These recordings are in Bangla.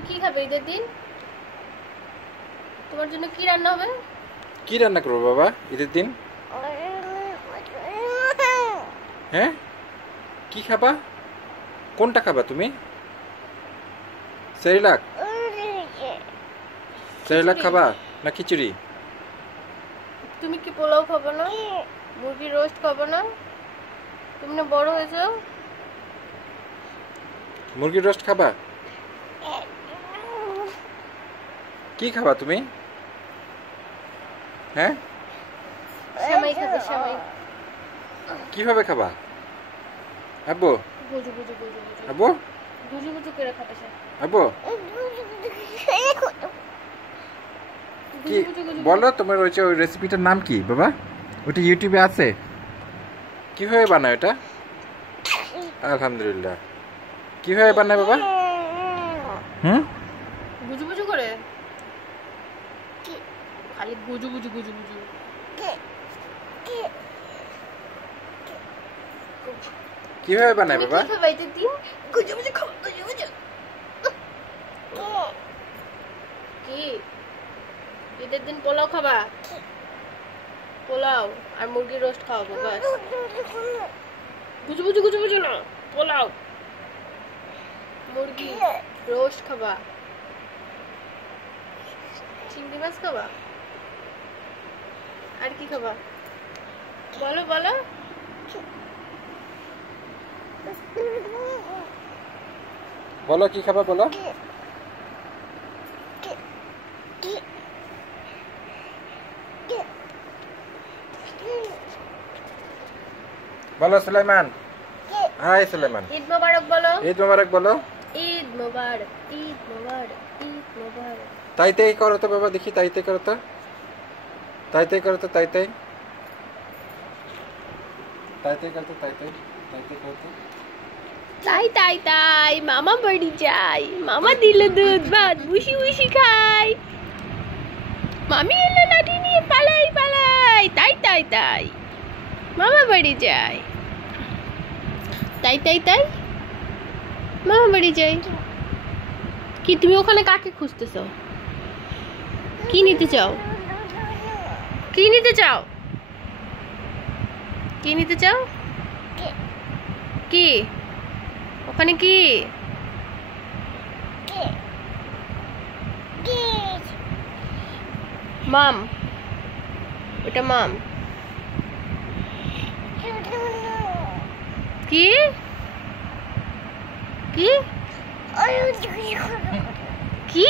তুমি কি খাবে ঈদের দিন? তোমার জন্য কি রান্না হবে? কি রান্না করবো বাবা ঈদের দিন? হ্যাঁ, কি খাবা? কোনটা খাবা তুমি? সেরিলাক খাবা না খিচুড়ি? তুমি কি পোলাও খাবে না? মুরগির রোস্ট খাবে না? তুমি না বড় হয়েছো? মুরগির রোস্ট খাবা? কি খাবা তুমি? হ্যাঁ, সেমাই খাবে, সেমাই। কিভাবে খাবা আব্বু? গুজু গুজু গুজু গুজু আব্বু গুজু গুজু করে খাবে সে। আব্বু কি বলো, তোমার ওই রেসিপিটার নাম কি বাবা? ওটা ইউটিউবে আছে, কিভাবে বানায় ওটা? আলহামদুলিল্লাহ, কিভাবে বানায় বাবা? গুজু গুজু করে, খালি গুজু গুজু গুজু গুজু। কিভাবে বানায় বাবা? কি খাবে ঈদের দিন? গুজু গুজু খাও, গুজু গুজু। কি ঈদের দিন পোলাও খাবা? পোলাও আর মুরগির রোস্ট খাওয়াবো বাস। গুজু গুজু গুজু গুজু না, পোলাও মুরগি রোস্ট খাবা। চিংড়ি মাছ খাবা? আর কি খাবা বলো বলো। বলো কি খাবা বলো। বলো সুলাইমান। হাই সুলাইমান। ঈদ মোবারক বলো। ঈদ মোবারক বলো। ঈদ মোবারক, ঈদ মোবারক, ঈদ মোবারক। তাই তাই করো তো বাবা, দেখি তাই তাই করো তো, তাই তাই করো তো, তাই তাই তাই তাই করো তো, তাই তাই তাই তাই করো তো। তাই তাই তাই মামা বাড়ি যাই, মামা দিল দুধ ভাত বুসি বুসি খাই, মামি এলো লাঠি নিয়ে পালাই পালাই, তাই তাই তাই মামা বাড়ি যাই, তাই তাই তাই মামা বাড়ি যাই। কি তুমি ওখানে কাকে খুঁজতেছো? কি নিতে চাও? কি নিতে চাও? কি নিতে চাও? কি ওখানে কি? মাম, ওটা মাম। কি কি কি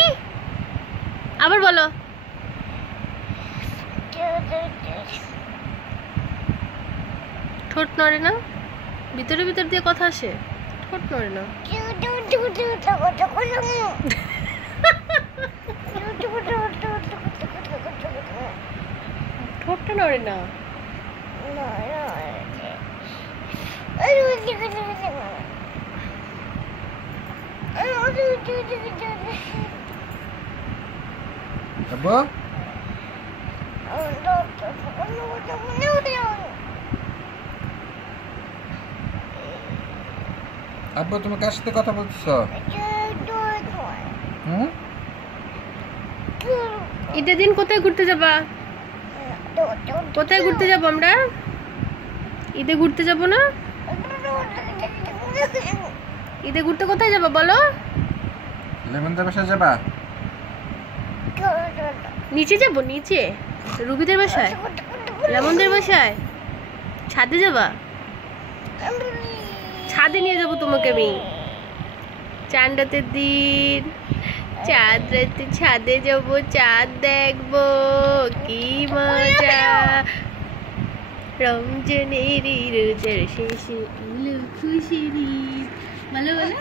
আবার বলো। ঠোঁট নড়ে না, ভিতরে ভিতর দিয়ে কথা আসে, ঠোঁট নড়ে না। ঠোঁটটা নড়ে না। আব্বু আব্বু তুমি কার সাথে কথা বলছো? ঈদের দিন কোথায় ঘুরতে যাবা? কোথায় ঘুরতে যাবো আমরা? ঈদে ঘুরতে যাবো না? ঈদে ঘুরতে কোথায় যাবা বলো? লেমনদের বাসায় যাবা? নিচে যাবো, নিচে রুবিদের বাসায়, লেমনদের বাসায়, ছাদে যাবা? ছাদে নিয়ে যাবো তোমাকে আমি। চাঁদ রাতের দিন চাঁদ রাতে ছাদে যাবো, চাঁদ দেখবো, কি মজা। রমজানের রোজার শেষে এলো খুশির ঈদ। ভালো ভালো।